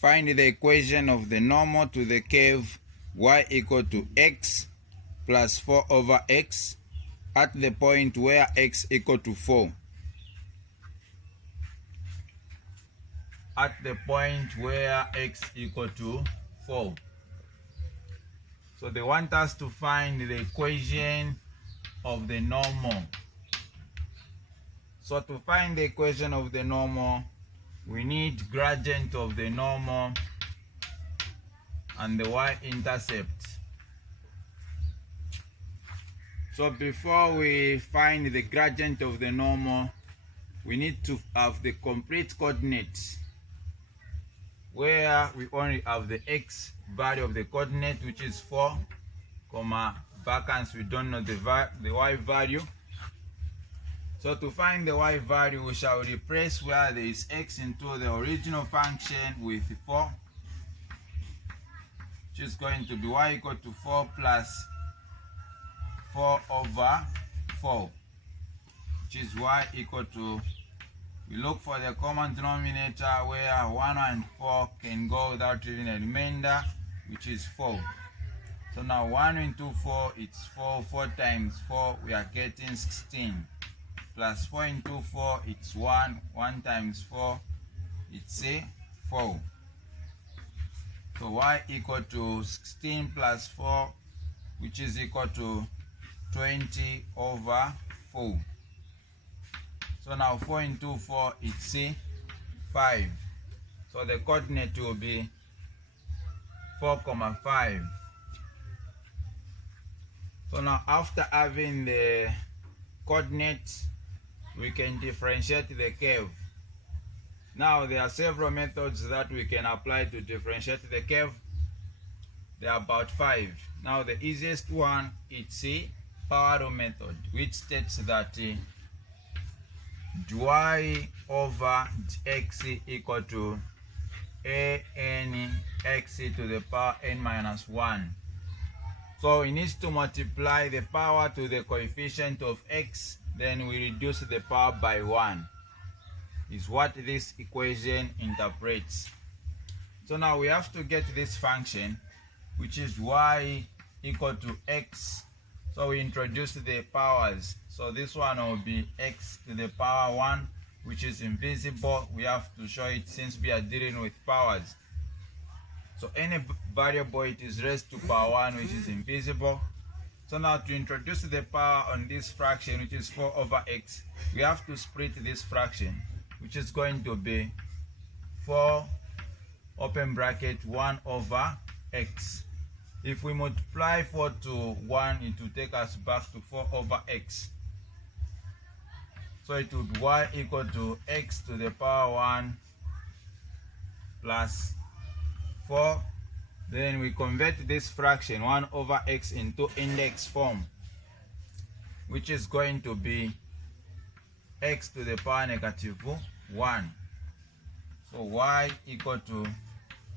Find the equation of the normal to the curve y equal to x plus 4 over x at the point where x equal to 4. At the point where x equal to 4. So they want us to find the equation of the normal. So to find the equation of the normal, we need gradient of the normal and the y-intercept. So before we find the gradient of the normal, we need to have the complete coordinates, where we only have the x value of the coordinate, which is 4, vacants, we don't know the y value. So to find the y value, we shall replace where there is x into the original function with 4, which is going to be y equal to 4 plus 4 over 4, which is y equal to, we look for the common denominator where 1 and 4 can go without leaving a remainder, which is 4. So now 1 into 4, it's 4. 4 times 4, we are getting 16. Plus 4 into 4, it's 1. 1 times 4, it's 4. So y equal to 16 plus 4, which is equal to 20 over 4. So now 4 into 4, it's 5. So the coordinate will be 4, 5. So now after having the coordinates, we can differentiate the curve. Now there are several methods that we can apply to differentiate the curve. There are about 5. Now the easiest one is the power law method, which states that dy over dx equal to an x to the power n minus 1. So we need to multiply the power to the coefficient of x, then we reduce the power by 1, is what this equation interprets. So now we have to get this function, which is y equal to x. So we introduce the powers. So this one will be x to the power 1, which is invisible. We have to show it since we are dealing with powers. So any variable, it is raised to power 1, which is invisible. So now to introduce the power on this fraction, which is 4 over x, we have to split this fraction, which is going to be 4 open bracket 1 over x. If we multiply 4 to 1, it will take us back to 4 over x. So it would be y equal to x to the power 1 plus 4. Then we convert this fraction 1 over x into index form, which is going to be x to the power negative 1. So y equal to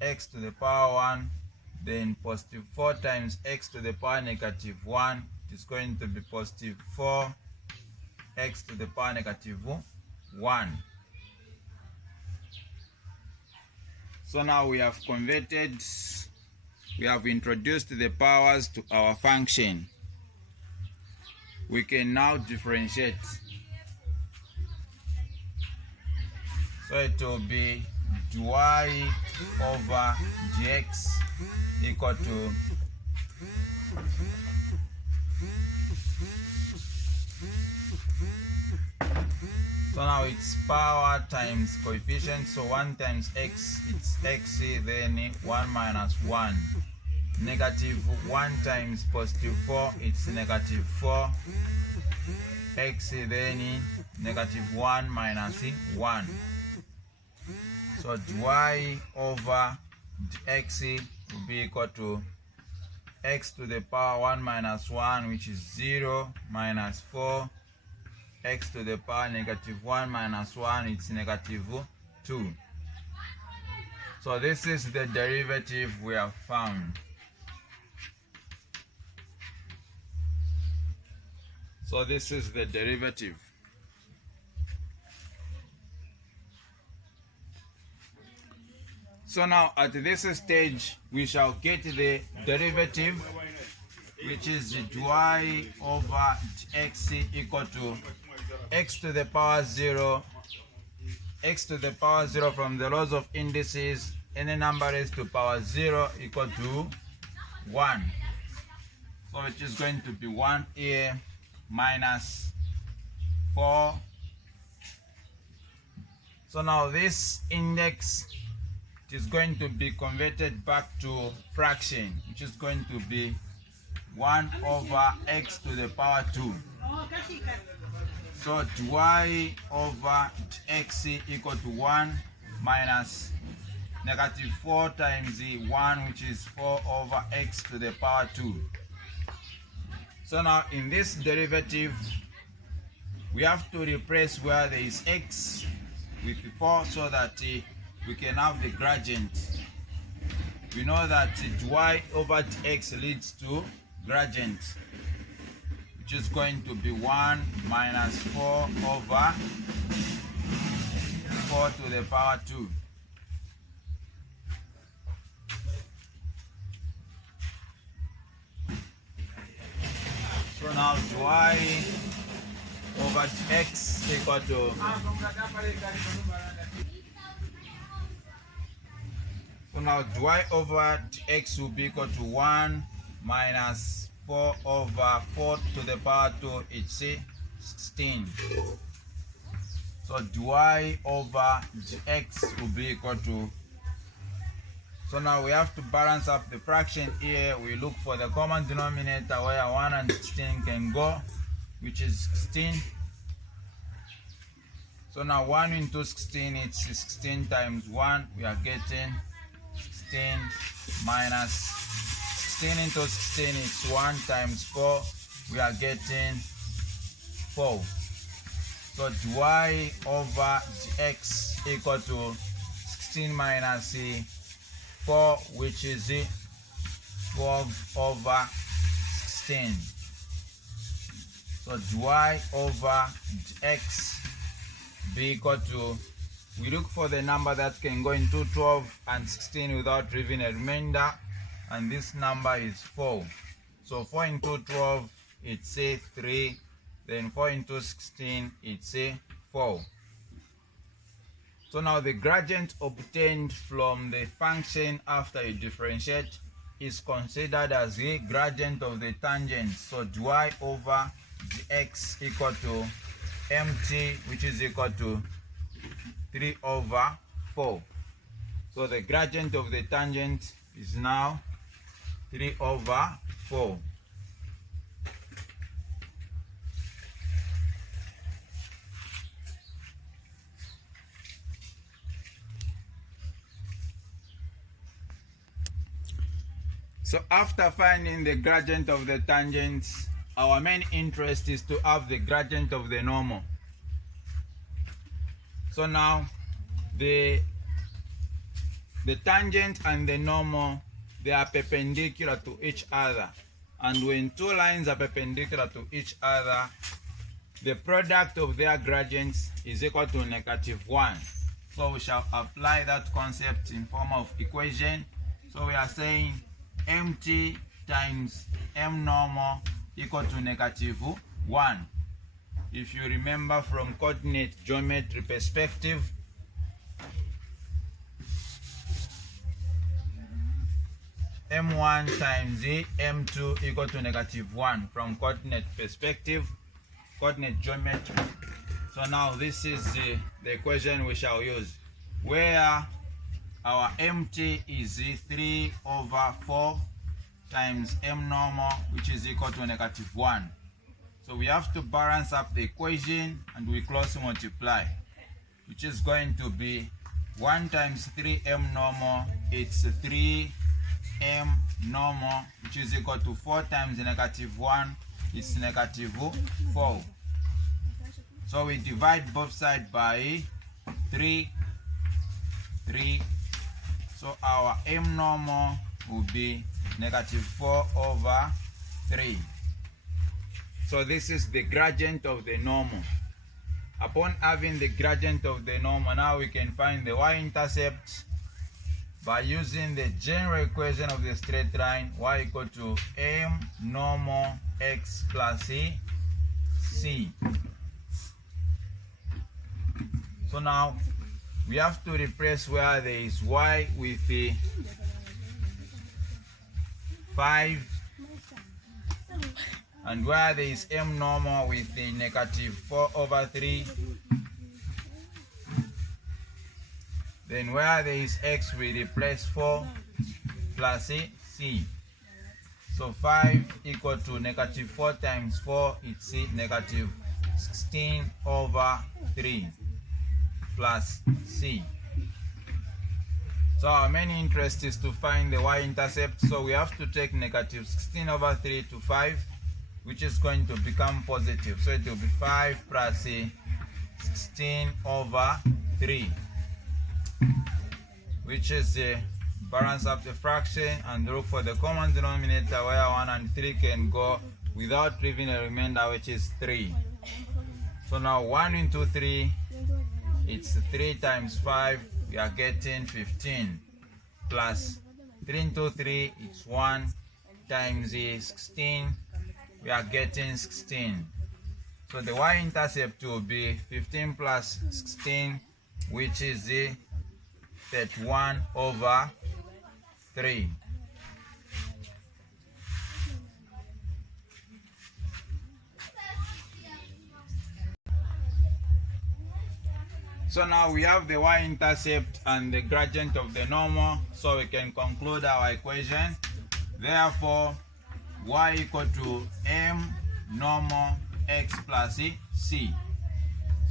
x to the power 1, then positive 4 times x to the power negative 1, it is going to be positive 4 x to the power negative 1. So now we have converted, we have introduced the powers to our function. We can now differentiate. So it will be dy over dx equal to so now it's power times coefficient. So 1 times x, it's x, then 1 minus 1. Negative 1 times positive 4, it's negative 4 x, then negative 1 minus 1. So dy over dx will be equal to x to the power 1 minus 1, which is 0, minus 4 x to the power negative 1 minus 1, it's negative 2. So this is the derivative we have found. So this is the derivative. So now at this stage we shall get the derivative, which is y over x equal to x to the power 0, x to the power 0 from the laws of indices, any number raised to power 0 equal to 1. So it is going to be 1 here minus 4. So now this index is going to be converted back to fraction, which is going to be 1 over x to the power 2. So y over x equal to 1 minus negative 4 times the 1, which is 4 over x to the power 2. So now in this derivative, we have to replace where there is x with 4 so that we can have the gradient. We know that y over x leads to gradient, which is going to be 1 minus 4 over 4 to the power 2. So now y over x equal to, so now y over x will be equal to 1 minus 4 over 4 to the power 2, it's 16. So y over x will be equal to, so now we have to balance up the fraction here. We look for the common denominator where 1 and 16 can go, which is 16. So now 1 into 16, it's 16 times 1. We are getting 16 minus 16 into 16, it's 1 times 4. We are getting 4. So y over x equal to 16 minus 4, which is 12 over 16. So y over x be equal to, we look for the number that can go into 12 and 16 without leaving a remainder, and this number is 4. So 4 into 12, it's 3, then 4 into 16, it's 4. So now the gradient obtained from the function after you differentiate is considered as the gradient of the tangent. So y over x equal to mt, which is equal to 3 over 4. So the gradient of the tangent is now 3 over 4. So after finding the gradient of the tangents, our main interest is to have the gradient of the normal. So now the tangent and the normal, they are perpendicular to each other, and when two lines are perpendicular to each other, the product of their gradients is equal to -1. So we shall apply that concept in form of equation. So we are saying mt times m normal equal to -1. If you remember from coordinate geometry perspective, m1 times m2 equal to -1 from coordinate perspective, coordinate geometry. So now this is the equation we shall use, where our mt is 3 over 4 times m normal, which is equal to -1. So we have to balance up the equation and we cross multiply, which is going to be 1 times 3m normal, it's 3m normal, which is equal to 4 times -1, it's -4. So we divide both sides by 3. So our m normal will be -4 over 3. So this is the gradient of the normal. Upon having the gradient of the normal, now we can find the y-intercept. by using the general equation of the straight line, y equal to m normal x plus c. So now we have to replace where there is y with the 5 and where there is m normal with the negative 4/3. Then where there is x, we replace 4 plus c. So 5 equal to negative 4 times 4, it's negative 16/3 plus c. So our main interest is to find the y-intercept. So we have to take negative 16/3 to 5, which is going to become positive. So it will be 5 plus 16/3, which is the balance of the fraction, and look for the common denominator where 1 and 3 can go without leaving a remainder, which is 3. So now 1 into 3, it's 3 times 5, we are getting 15, plus 3 into 3, it's 1 times 16, we are getting 16. So the y-intercept will be 15 plus 16, which is the 31/3. So now we have the y-intercept and the gradient of the normal, so we can conclude our equation. Therefore, y equal to m normal x plus c.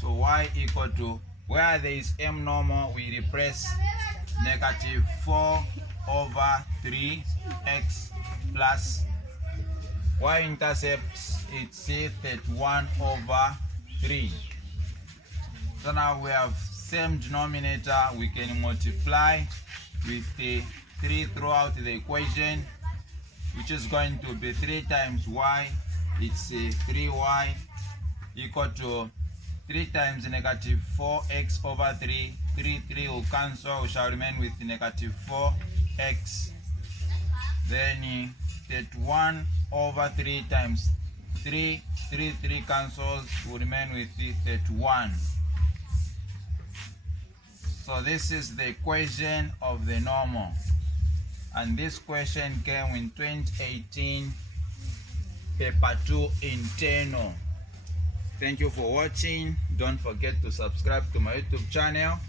So y equal to, where there is m normal, we replace negative 4/3x plus y-intercepts, it's 31/3. So now we have same denominator, we can multiply with the 3 throughout the equation, which is going to be 3 times y, it's 3y equal to 3 times negative 4x/3, 3 will cancel, we shall remain with negative 4x. Then 31/3 times 3, 3 cancels, will remain with 31. So this is the equation of the normal. And this question came in 2018, paper 2 internal. Thank you for watching. Don't forget to subscribe to my YouTube channel.